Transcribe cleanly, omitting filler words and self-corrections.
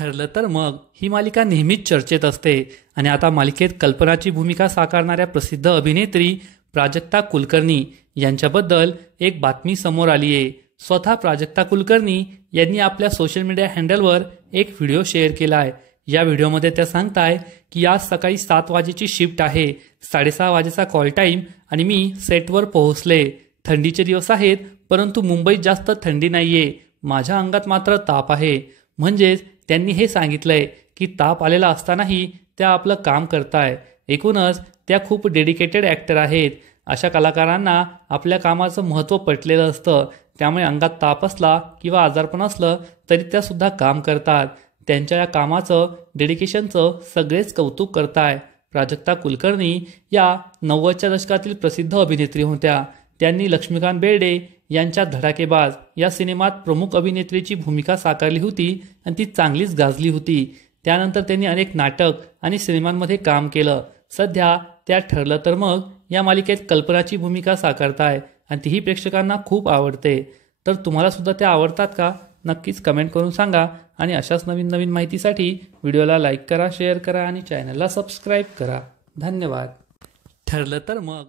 ठरलं तर मग ही मालिका नेहमीच चर्चेत असते आणि आता मालिकेत कल्पनाची भूमिका साकारणाऱ्या प्रसिद्ध अभिनेत्री प्राजक्ता कुलकर्णी यांच्याबद्दल एक बातमी समोर आली आहे। स्वतः प्राजक्ता कुलकर्णी यांनी आपल्या सोशल मीडिया हँडलवर एक व्हिडिओ शेअर केला आहे। या व्हिडिओमध्ये त्या सांगताय की आज सकाळी 7 वाजेची शिफ्ट आहे, 6:30 वाजेचा कॉल टाईम आणि मी सेटवर पोहोचले। थंडीचे दिवस आहेत परंतु मुंबईत जास्त थंडी नाहीये, माझ्या अंगात मात्र ताप आहे। म्हणजेच त्यांनी हे सांगितलंय की ताप आलेला असतानाही त्या आपलं काम करताय। एकूणच त्या खूप डेडिकेटेड ॲक्टर आहेत। अशा कलाकारांना आपल्या कामाचं महत्त्व पटलेलं असतं, त्यामुळे अंगात ताप असला किंवा आजारपण असलं तरी त्या सुद्धा काम करतात। त्यांच्या या कामाचं डेडिकेशनचं सगळेच कौतुक करताय। प्राजक्ता कुलकर्णी या 90च्या दशकातील प्रसिद्ध अभिनेत्री होत्या। त्यांनी लक्ष्मीकांत बेर्डे यांच्या धडाकेबाज या सिनेमात प्रमुख अभिनेत्रीची भूमिका साकारली होती आणि ती चांगलीच गाजली होती। त्यानंतर त्यांनी अनेक नाटक आणि सिनेमांमध्ये काम केलं। सध्या त्या ठरलं तर मग या मालिकेत कल्पनाची भूमिका साकारताय आणि तीही प्रेक्षकांना खूप आवडते। तर तुम्हाला सुद्धा त्या आवडतात का? नक्कीच कमेंट करून सांगा आणि अशाच नवीन माहितीसाठी व्हिडिओला लाईक करा, शेअर करा आणि चॅनलला सबस्क्राईब करा। धन्यवाद। ठरलं तर मग